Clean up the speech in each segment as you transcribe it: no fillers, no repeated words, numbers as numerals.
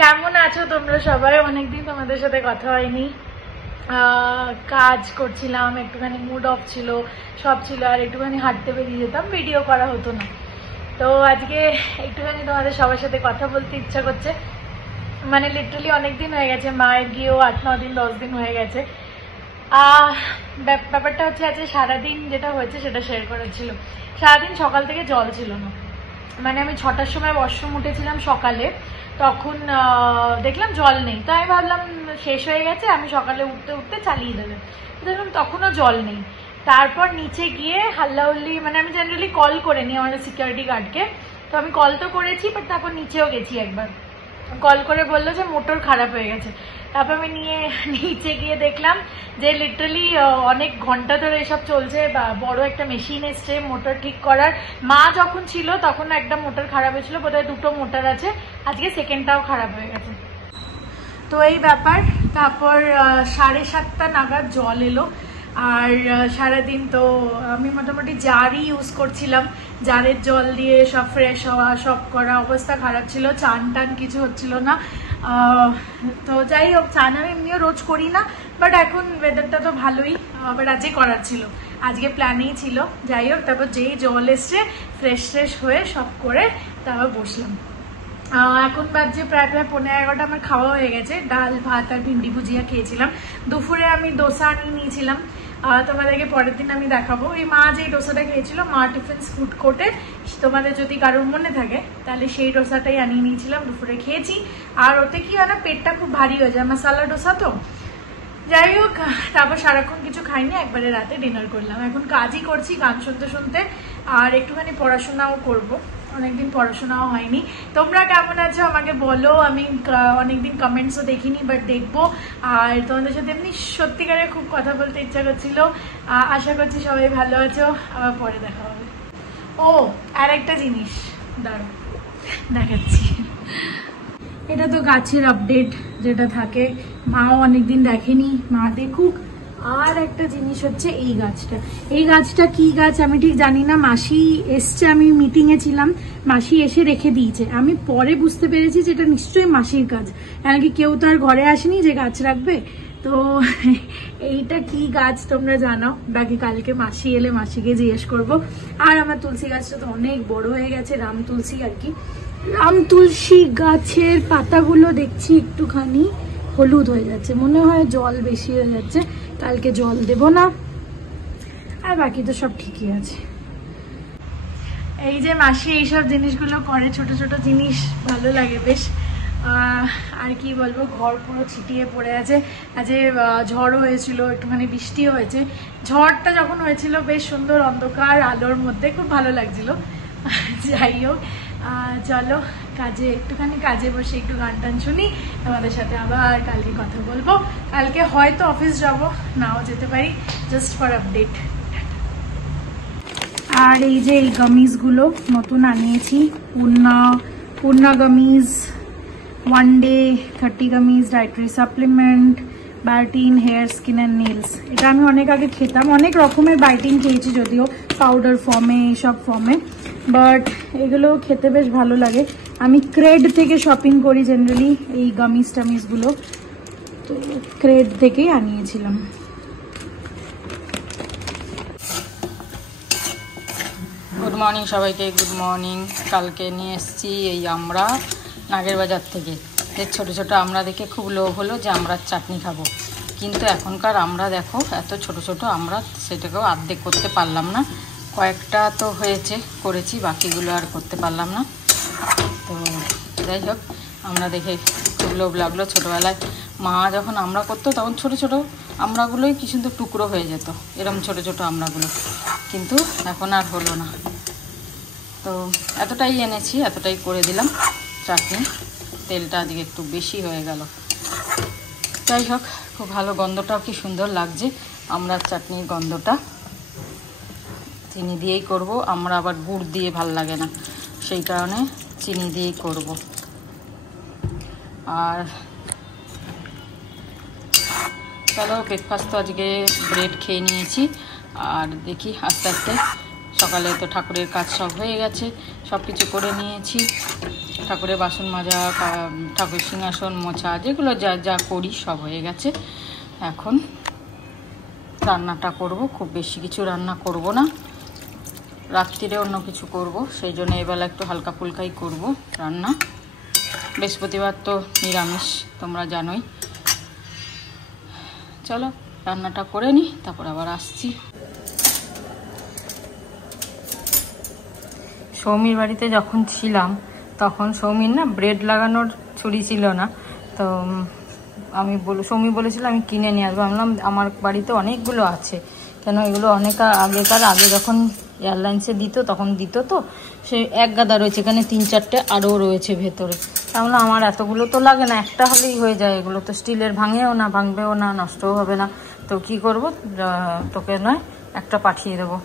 কেমন আছো তোমরা সবাই? অনেকদিন তোমাদের সাথে কথা হয়নি। কাজ করছিলাম, একটুখানি মুড অফ ছিল, সব ছিল, আর একটুখানি হাঁটতে বেরিয়ে যেতাম, ভিডিও করা হতো না। তো আজকে একটুখানি তোমাদের সবার সাথে কথা বলতে ইচ্ছা করছে। মানে লিটারালি অনেকদিন হয়ে গেছে, মায়ের গিয়েও 8-9 দিন 10 দিন হয়ে গেছে। ব্যাপারটা হচ্ছে আজকে সারাদিন যেটা হয়েছে সেটা শেয়ার করার ছিল। সারাদিন সকাল থেকে জল ছিল না, মানে আমি 6টার সময় ওয়াশরুম উঠেছিলাম সকালে, তখন দেখলাম জল নেই। তো আমি ভাবলাম শেষ হয়ে গেছে, আমি সকালে উঠতে উঠতে চালিয়ে দেবে। দেখলাম তখনও জল নেই। তারপর নিচে গিয়ে হাল্লাহুল্লি, মানে আমি জেনারেলি কল করে নিই আমাদের সিকিউরিটি গার্ডকে, তো আমি কল তো করেছি, বাট তারপর নিচেও গেছি একবার, কল করে বললো যে মোটর খারাপ হয়ে গেছে। তারপর আমি নিচে গিয়ে দেখলাম যে লিটারালি অনেক ঘন্টা ধরে এসব চলছে, বড় একটা মেশিন এসছে মোটর ঠিক করার। মা যখন ছিল তখন একটা মোটর খারাপ হয়েছিল, বোধহয় 2টো মোটর আছে, আজকে সেকেন্ডটাও খারাপ হয়ে গেছে। তো এই ব্যাপার। তারপর 7:30 নাগাদ জল এলো। আর সারাদিন তো আমি মোটামুটি জারই ইউজ করছিলাম, জারের জল দিয়ে সব ফ্রেশ হওয়া, সব করা, অবস্থা খারাপ ছিল, চান টান কিছু হচ্ছিল না। তো যাই হোক, চান আমি এমনিও রোজ করি না, বাট এখন ওয়েদারটা তো ভালোই, বাট আজকে করার ছিল, আজকে প্ল্যানেই ছিল। যাই হোক, তারপর যেই জল এসছে ফ্রেশ হয়ে সব করে তারপর বসলাম। এখন বাজছে প্রায় 11:30 আমার খাওয়া হয়ে গেছে। ডাল ভাত আর ভিন্ডি ভুজিয়া খেয়েছিলাম। দুপুরে আমি ডোসা আনিয়ে নিয়েছিলাম, তোমাদেরকে পরের দিন আমি দেখাবো। এই মা যে ডোসাটা খেয়েছিল মা টিফিন্স ফুড কোর্টে, তোমাদের যদি কারোর মনে থাকে তাহলে সেই ডোসাটাই আনিয়ে নিয়েছিলাম, দুপুরে খেয়েছি। আর ওতে কি হয় না, পেটটা খুব ভারী হয়ে যায়, মশালা ডোসা তো। যাই হোক, তারপর সারাক্ষণ কিছু খাইনি, একবারে রাতে ডিনার করলাম। এখন কাজই করছি গান শুনতে শুনতে, আর একটুখানি পড়াশোনাও করব, অনেকদিন পড়াশোনাও হয়নি। তোমরা কেমন আছো আমাকে বলো, আমি অনেকদিন কমেন্টসও দেখিনি, বাট দেখবো। আর তোমাদের সাথে এমনি সত্যিকারে খুব কথা বলতে ইচ্ছা করছিল। আশা করছি সবাই ভালো আছো, আবার পরে দেখা হবে। ও আর একটা জিনিস দাঁড়াও দেখাচ্ছি, এটা তো গাছের আপডেট যেটা থাকে, মাও অনেকদিন দেখেনি, মা দেখুক। আর একটা জিনিস হচ্ছে এই গাছটা কি গাছ আমি ঠিক জানি না, মাসি এসছে, আমি মিটিং এ ছিলাম, মাসি এসে রেখে দিয়েছে। আমি পরে বুঝতে পেরেছি যে এটা নিশ্চয়ই মাসির কাজ, কারণ কি কেউ তো আর ঘরে আসেনি যে গাছ রাখবে। তো এইটা কি গাছ তোমরা জানাও, বাকি কালকে মাসি এলে মাসিকে জিজ্ঞেস করবো। আর আমার তুলসী গাছটা তো অনেক বড় হয়ে গেছে, রাম তুলসী আর কি। রাম তুলসী গাছের পাতাগুলো দেখছি একটুখানি হলুদ হয়ে যাচ্ছে, মনে হয় জল বেশি হয়ে যাচ্ছে, কালকে জল দেব না। আর বাকি তো সব ঠিকই আছে। এই যে মাসি এইসব জিনিসগুলো করে, ছোট ছোট জিনিস ভালো লাগে বেশ। আর কি বলবো, ঘর পুরো ছিটিয়ে পড়ে আছে। আজ ঝড়ও হয়েছিল, একটুখানি বৃষ্টিও হয়েছে। ঝড়টা যখন হয়েছিল বেশ সুন্দর অন্ধকার আলোর মধ্যে, খুব ভালো লাগছিল। যাই হোক, চলো একটুখানি কাজে বসে একটু গান টান শুনি, তোমাদের সাথে আবার কালকে কথা বলবো। কালকে হয়তো অফিস যাব, নাও যেতে পারি, জাস্ট ফর আপডেট। আর এই যে এই গামিজগুলো নতুন আনিয়েছি, Purna gummies, 1 day 30 gummies, dietary supplement, biotin hair skin and nails. এটা আমি অনেক আগে খেতাম, অনেক রকমের বায়োটিন খেয়েছি যদিও, পাউডার ফর্মে, এইসব ফর্মে, বাট এগুলো খেতে বেশ ভালো লাগে। আমি ক্রেড থেকে শপিং করি জেনারেলি এই গামিজ টামিজগুলো, তো ক্রেড থেকেই আনিয়েছিলাম। গুড মর্নিং সবাইকে, গুড মর্নিং। কালকে নিয়ে এসেছি এই আমরা নাগের বাজার থেকে। এর ছোটো ছোটো আমরা দেখে খুব লোভ হলো যে আমরার চাটনি খাবো, কিন্তু এখনকার আমরা দেখো এত ছোট ছোট আমরা, সেটাকেও অর্ধেক করতে পারলাম না। কয়েকটা তো করেছি, বাকিগুলো আর করতে পারলাম না। তো যাই হোক, আমরা দেখে খুব লোভ লাগলো। ছোটোবেলায় মা যখন আমরা করতো তখন ছোট ছোট আমড়াগুলোই কি সুন্দর টুকরো হয়ে যেত, এরকম ছোট ছোট আমড়াগুলো, কিন্তু এখন আর হলো না। তো এতটাই এনেছি, এতটাই করে দিলাম চাটনি। তেলটা আজকে একটু বেশি হয়ে গেল। যাই হোক, খুব ভালো, গন্ধটাও কি সুন্দর লাগছে আমড়ার চাটনির গন্ধটা। চিনি দিয়েই করব, আমরা আবার গুড় দিয়ে ভাল লাগে না, সেই কারণে চিনি দিয়েই করব। আর চলো, ব্রেকফাস্ট তো আজকে ব্রেড খেয়ে নিয়েছি, আর দেখি আস্তে আস্তে সকালে তো ঠাকুরের কাজ সব হয়ে গেছে, সব কিছু করে নিয়েছি। ঠাকুরের বাসন মাজা, ঠাকুর সিংহাসন মোছা, যেগুলো যা যা করি সব হয়ে গেছে। এখন রান্নাটা করব, খুব বেশি কিছু রান্না করব না, রাত্রিরে অন্য কিছু করব, সেই জন্য এবেলা একটু হালকা ফুলকাই করব রান্না। বৃহস্পতিবার তো নিরামিষ, তোমরা জানোই। চলো রান্নাটা করে নিই, তারপর আবার আসছি। সৌমির বাড়িতে যখন ছিলাম তখন সৌমির না ব্রেড লাগানোর ছুরি ছিল না, তো আমি সৌমি বলেছিল আমি কিনে নিয়ে আসবো। ভাবলাম আমার বাড়িতে অনেকগুলো আছে, কেন এগুলো অনেক আগে যখন এয়ারলাইন্সে দিত তখন দিত, তো সে এক গাদা রয়েছে, এখানে 3-4টে আরও রয়েছে ভেতরে। তাহলে আমার এতগুলো তো লাগে না, একটা হলেই হয়ে যায়। এগুলো তো স্টিলের, ভাঙবেও না, নষ্টও হবে না। তো কি করব, তোকে নয় একটা পাঠিয়ে দেবো।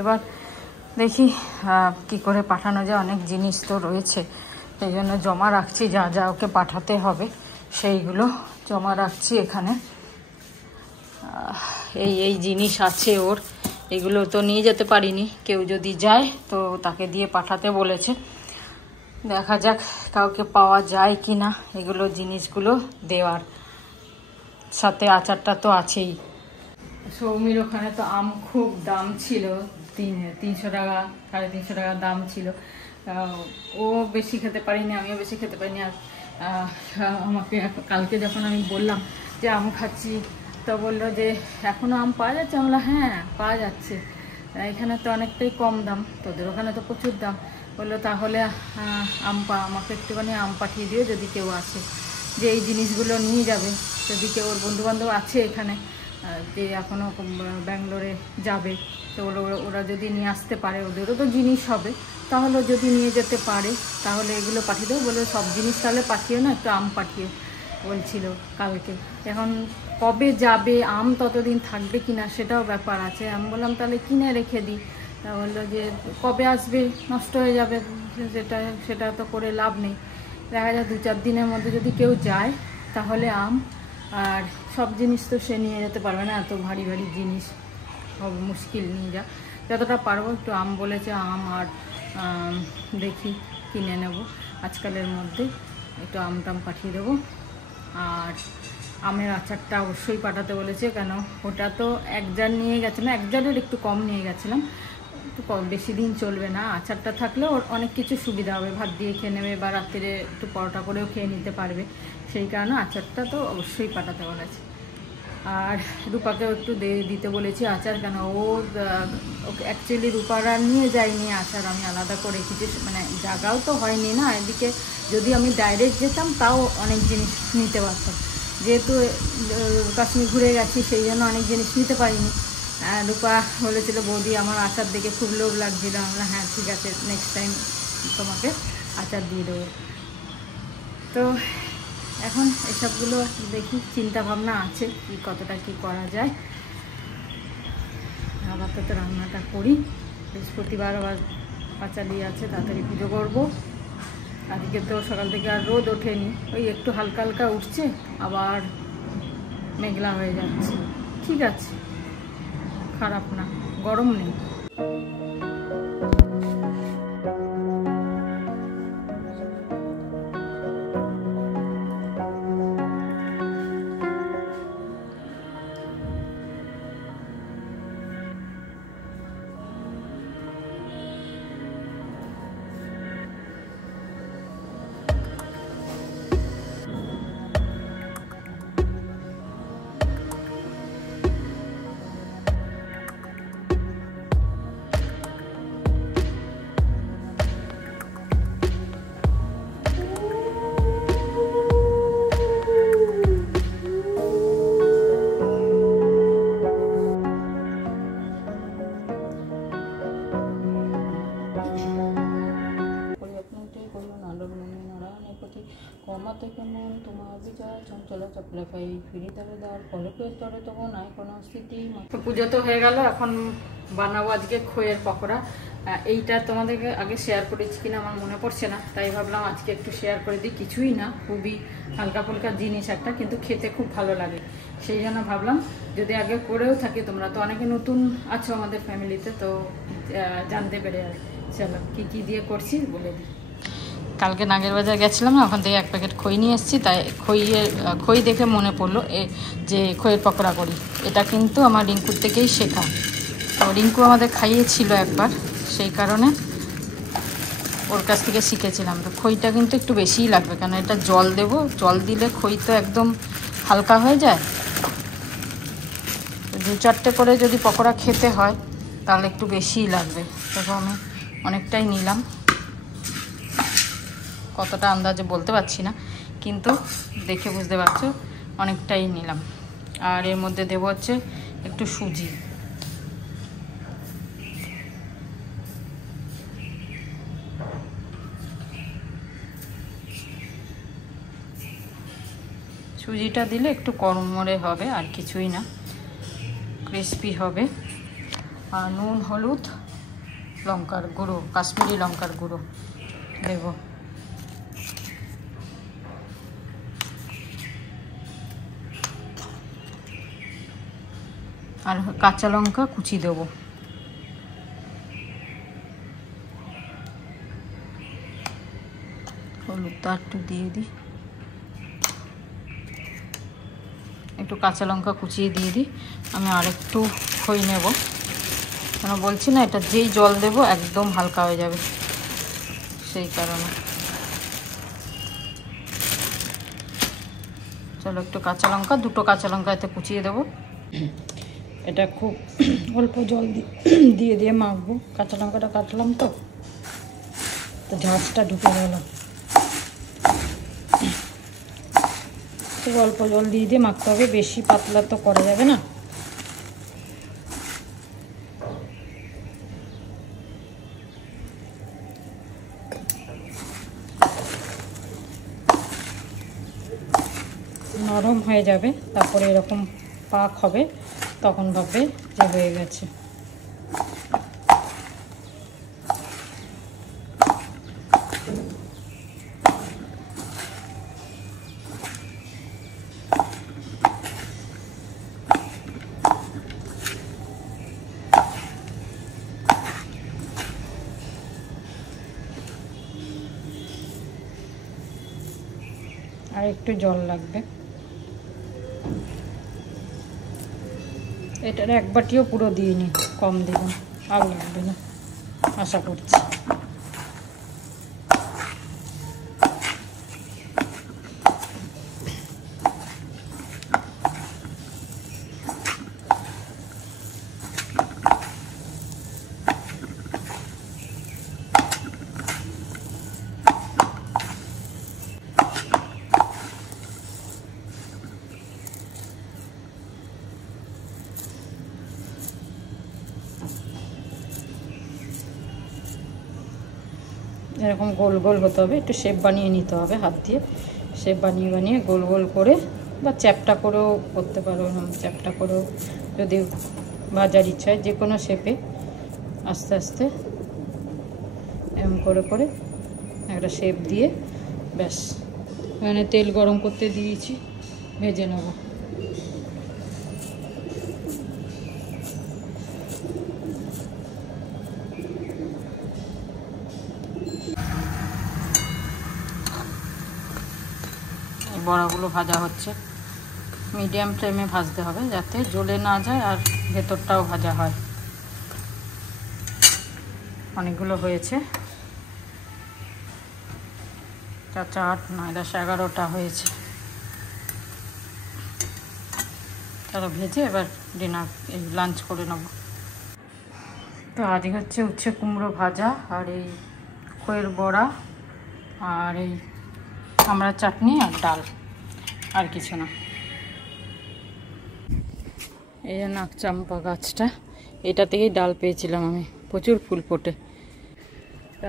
এবার দেখি কি করে পাঠানো যায়, অনেক জিনিস তো রয়েছে, সেই জন্য জমা রাখছি। যা যা ওকে পাঠাতে হবে সেইগুলো জমা রাখছি এখানে। এই জিনিস আছে ওর, এগুলো তো নিয়ে যেতে পারিনি। কেউ যদি যায় তো তাকে দিয়ে পাঠাতে বলেছে, দেখা যাক কাউকে পাওয়া যায় কি না এগুলো জিনিসগুলো দেওয়ার। সাথে আচারটা তো আছেই। সৌমির ওখানে তো আম খুব দাম ছিল, 300 টাকা 350 টাকা দাম ছিল। ও বেশি খেতে পারিনি, আমিও বেশি খেতে পারিনি। আর আমাকে কালকে যখন আমি বললাম যে আম খাচ্ছি, তো বললো যে এখনও আম পাওয়া যাচ্ছে। আমরা হ্যাঁ পাওয়া যাচ্ছে, এখানে তো অনেকটাই কম দাম, তোদের ওখানে তো প্রচুর দাম। বললো তাহলে আমাকে একটুখানি আম পাঠিয়ে দিও যদি কেউ আসে, যে এই জিনিসগুলো নিয়ে যাবে। যদি কেউ ওর বন্ধুবান্ধব আছে এখানে যে এখনও ব্যাঙ্গালোরে যাবে, তো ওরা যদি নিয়ে আসতে পারে, ওদেরও তো জিনিস হবে, তাহলে যদি নিয়ে যেতে পারে তাহলে এগুলো পাঠিয়ে দেবো। বলে সব জিনিস তাহলে পাঠিও না, একটু আম পাঠিয়ে বলছিল কালকে। এখন কবে যাবে, আম ততদিন থাকবে কিনা সেটাও ব্যাপার আছে। আমি বললাম তাহলে কিনে রেখে দিই। তা বললো যে কবে আসবে, নষ্ট হয়ে যাবে, সেটা তো করে লাভ নেই। দেখা যায় 2-4 দিনের মধ্যে যদি কেউ যায় তাহলে আম, আর সব জিনিস তো সে নিয়ে যেতে পারবে না, এত ভারী ভারী জিনিস হবে, মুশকিল। নিয়ে যতটা পারবো একটু আম বলেছে, আম আর দেখি কিনে নেব আজকালের মধ্যে, একটু আমটাম পাঠিয়ে দেবো। আর আমের আচারটা অবশ্যই পাঠাতে বলেছে, কেন ওটা তো 1 জার নিয়ে গেছিলাম, 1 জারের একটু কম নিয়ে গেছিলাম, একটু বেশি দিন চলবে না। আচারটা থাকলে ওর অনেক কিছু সুবিধা হবে, ভাত দিয়ে খেয়ে নেবে বা রাত্রে একটু পরোটা করেও খেয়ে নিতে পারবে, সেই কারণে আচারটা তো অবশ্যই পাঠাতে বলেছে। আর রূপাকেও একটু দিতে বলেছি আচার, কেন ও অ্যাকচুয়ালি রূপারা নিয়ে যায়নি আচার, আমি আলাদা করে রেখেছি। মানে জায়গাও তো হয়নি না এদিকে, যদি আমি ডাইরেক্ট যেতাম তাও অনেক জিনিস নিতে পারতাম, যেহেতু কাশ্মীর ঘুরে গেছি সেই জন্য অনেক জিনিস নিতে পারিনি। রূপা বলেছিল বৌদি আমার আচার দেখে খুব লোভ লাগছিল। আমরা হ্যাঁ ঠিক আছে, নেক্সট টাইম তোমাকে আচার দিয়ে দেবো। তো এখন এসবগুলো দেখি, চিন্তা ভাবনা আছে কি কতটা কি করা যায়। আপাতত রান্নাটা করি, বৃহস্পতিবার আবার পাঁচালি আছে, তাড়াতাড়ি পুজো করবো। আজকে তো সকাল থেকে আর রোদ ওঠেনি, ওই একটু হালকা হালকা উঠছে, আবার মেঘলা হয়ে যাচ্ছে। ঠিক আছে, খারাপ না, গরম নেই। কমাতে কেমন তোমার বিচার চঞ্চলা চপলাকাই ফিরি তারে দেওয়ার পলকের তরে তখন নাই কোনো স্থিতি। পুজো তো হয়ে গেল, এখন বানাবো আজকে খইয়ের পকোড়া। এইটা তোমাদেরকে আগে শেয়ার করেছি কিনা আমার মনে পড়ছে না, তাই ভাবলাম আজকে একটু শেয়ার করে দিই। কিছুই না, খুবই হালকা ফুলকা জিনিস একটা, কিন্তু খেতে খুব ভালো লাগে, সেই জন্য ভাবলাম যদি আগে করেও থাকি। তোমরা তো অনেকে নতুন আছো আমাদের ফ্যামিলিতে, তো জানতে পেরে। আর চলো কী দিয়ে করছি বলে দিই। কালকে নাগের বাজার গেছিলাম না, ওখান থেকে এক প্যাকেট খই নিয়ে এসেছি। তাই খই দেখে মনে পড়লো যে খইয়ের পকোড়া করি। এটা কিন্তু আমার রিঙ্কুর থেকেই শেখা। তো রিঙ্কু আমাদের খাইয়েছিল একবার, সেই কারণে ওর কাছ থেকে শিখেছিলাম। তো খইটা কিন্তু একটু বেশিই লাগবে, কারণ এটা জল দেব, জল দিলে খই তো একদম হালকা হয়ে যায়। 2-4টে করে যদি পকোড়া খেতে হয় তাহলে একটু বেশিই লাগবে। তখন আমি অনেকটাই নিলাম, কতটা আন্দাজে বলতে পারছি না, কিন্তু দেখে বুঝতে পারছো অনেকটাই নিলাম। আর এর মধ্যে দেবো হচ্ছে একটু সুজি। সুজিটা দিলে একটু কড়মড়ে হবে, আর কিছুই না, ক্রিস্পি হবে। আর নুন, হলুদ, লঙ্কার গুঁড়ো, কাশ্মীরি লঙ্কার গুঁড়ো দেব। আর কাঁচা লঙ্কা কুচি দেব। হলুদটা একটু দিয়ে দিই, একটু কাঁচা লঙ্কা কুচিয়ে দিয়ে দিই। আমি আরেকটু খই নেব, কেন বলছি না, এটা যেই জল দেব একদম হালকা হয়ে যাবে, সেই কারণে। চলো একটু কাঁচা লঙ্কা, 2টো কাঁচা লঙ্কা এতে কুচিয়ে দেবো। এটা খুব অল্প জল দিয়ে মাখবো। কাঁচা লঙ্কাটা কাটলাম তো ঝাঁঝটা ঢুকে গেল। খুব অল্প জল দিয়ে মাখতে হবে, বেশি পাতলা তো করা যাবে না। নরম হয়ে যাবে, তারপরে এরকম পাক হবে, তখন ভাববে যে হয়ে গেছে। আর একটু জল লাগবে। এটার 1 বাটিও পুরো দিয়ে নি, কম দেব, আর লাগবে না আশা করছি। এরকম গোল গোল হতে হবে, একটু শেপ বানিয়ে নিতে হবে, হাত দিয়ে শেপ বানিয়ে গোল গোল করে, বা চ্যাপটা করেও করতে পারো। চ্যাপটা করেও যদি ভাজার ইচ্ছা হয়, যে কোনো শেপে আস্তে আস্তে এরকম করে একটা শেপ দিয়ে ব্যাস। এখানে তেল গরম করতে দিয়েছি, ভেজে নেব। বড়াগুলো ভাজা হচ্ছে, মিডিয়াম ফ্লেমে ভাজতে হবে যাতে জ্বলে না যায় আর ভেতরটাও ভাজা হয়। অনেকগুলো হয়েছে, 4, 9, 10, 11টা হয়েছে। তারা ভেজে এবার ডিনার লাঞ্চ করে নেব। তো আজকে হচ্ছে উচ্ছে কুমড়ো ভাজা, আর এই খইয়ের বড়া, আর এই আমড়ার চাটনি, আর ডাল, আর কিছু না। এই যে নাকচাম্পা গাছটা, এটা থেকেই ডাল পেয়েছিলাম আমি, প্রচুর ফুল ফোটে।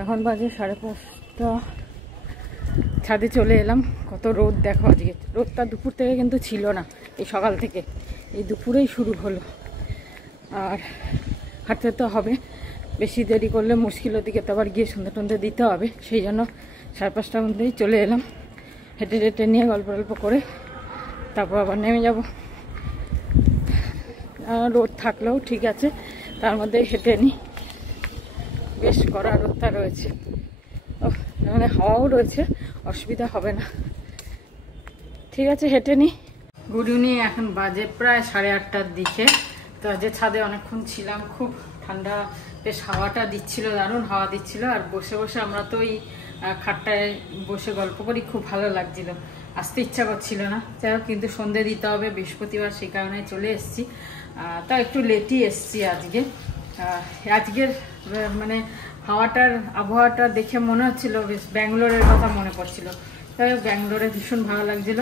এখন বাজে 5:30। ছাদে চলে এলাম, কত রোদ দেখো আজকে। রোদটা দুপুর থেকে কিন্তু ছিল না, এই সকাল থেকে, এই দুপুরেই শুরু হলো। আর হাঁটতে তো হবে, বেশি দেরি করলে মুশকিল, ওদিকে তো আবার গিয়ে সন্ধ্যে টন্ধে দিতে হবে। সেই জন্য 5:30টার মধ্যেই চলে এলাম, হেঁটে নিয়ে গল্প করে তারপর আবার নেমে যাব। রোদ থাকলেও ঠিক আছে, তার মধ্যে হেঁটে নিই, বেশ কড়া রোদটা রয়েছে, মানে হাওয়াও রয়েছে, অসুবিধা হবে না। ঠিক আছে, হেঁটে নি। Good evening. এখন বাজে প্রায় 8:30টার দিকে। তো আজ ছাদে অনেকক্ষণ ছিলাম, খুব ঠান্ডা, বেশ হাওয়াটা দিচ্ছিল, দারুণ হাওয়া দিচ্ছিল। আর বসে বসে আমরা তো ওই খাটটায় বসে গল্প করি, খুব ভালো লাগছিল, আসতে ইচ্ছা করছিল না। যাই হোক, কিন্তু সন্ধে দিতে হবে, বৃহস্পতিবার, সেই কারণে চলে এসেছি। তা একটু লেটই এসছি আজকে। আজকের মানে হাওয়াটার, আবহাওয়াটা দেখে মনে হচ্ছিল বেশ ব্যাঙ্গালোরের কথা মনে পড়ছিল। তাই ব্যাঙ্গালোরে ভীষণ ভালো লাগছিল।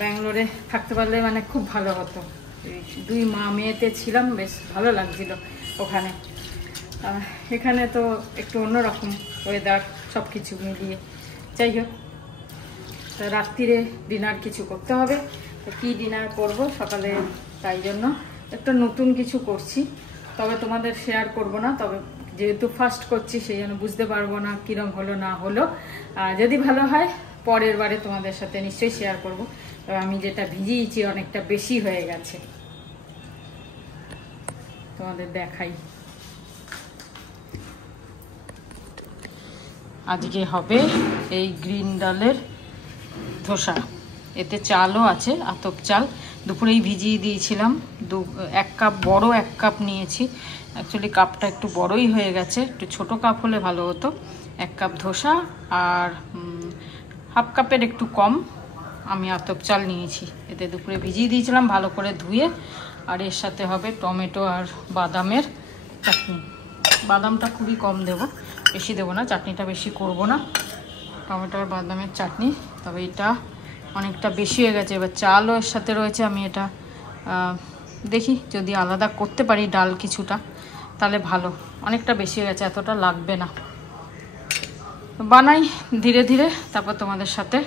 ব্যাঙ্গালোরে থাকতে পারলে মানে খুব ভালো হতো। 2 মা মেয়েতে ছিলাম, বেশ ভালো লাগছিল ওখানে। এখানে তো একটু অন্যরকম ওয়েদার, সব কিছু মিলিয়ে। যাই হোক, তো রাত্রিরে ডিনার কিছু করতে হবে। তো কী ডিনার করব সকালে, তাই জন্য একটা নতুন কিছু করছি, তবে তোমাদের শেয়ার করব না। তবে যেহেতু ফার্স্ট করছি, সেই জন্য বুঝতে পারবো না কীরকম হলো না হলো। যদি ভালো হয় পরের বারে তোমাদের সাথে নিশ্চয়ই শেয়ার করব। তবে আমি যেটা ভিজিয়েছি অনেকটা বেশি হয়ে গেছে, তোমাদের দেখাই। আজকে হবে এই গ্রিন ডালের ধোসা। এতে চালও আছে, আতপ চাল। দুপুরেই ভিজিয়ে দিয়েছিলাম। 1 কাপ, বড় 1 কাপ নিয়েছি। অ্যাকচুয়ালি কাপটা একটু বড়ই হয়ে গেছে, একটু ছোট কাপ হলে ভালো হতো। 1 কাপ ধোসা আর হাফ কাপের একটু কম আমি আতপ চাল নিয়েছি। এতে দুপুরে ভিজিয়ে দিয়েছিলাম ভালো করে ধুয়ে। আর এর সাথে হবে টমেটো আর বাদামের চাটনি। বাদামটা খুবই কম দেব, বেশি দেবো না, চাটনিটা বেশি করব না। টমেটো আর বাদামের চাটনি। তবে এটা অনেকটা বেশি হয়ে গেছে। এবার চালও এর সাথে রয়েছে। আমি এটা দেখি যদি আলাদা করতে পারি ডাল কিছুটা, তাহলে ভালো। অনেকটা বেশি হয়ে গেছে, এতটা লাগবে না। বানাই ধীরে ধীরে, তারপর তোমাদের সাথে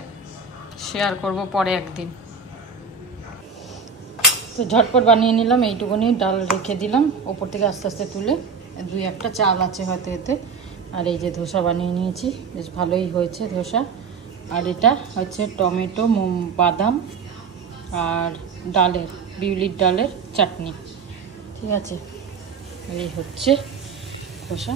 শেয়ার করব পরে একদিন। তো ঝটপট বানিয়ে নিলাম। এইটুকুনি ডাল রেখে দিলাম, ওপর থেকে আস্তে আস্তে তুলে। 2-1টা চাল আছে হয়তো এতে। আর এই যে ধোসা বানিয়ে নিয়েছি, বেশ ভালোই হয়েছে ধোসা। আর এটা হচ্ছে টমেটো, বাদাম আর ডালের, বিউলির ডালের চাটনি। ঠিক আছে, এই হচ্ছে ধোসা।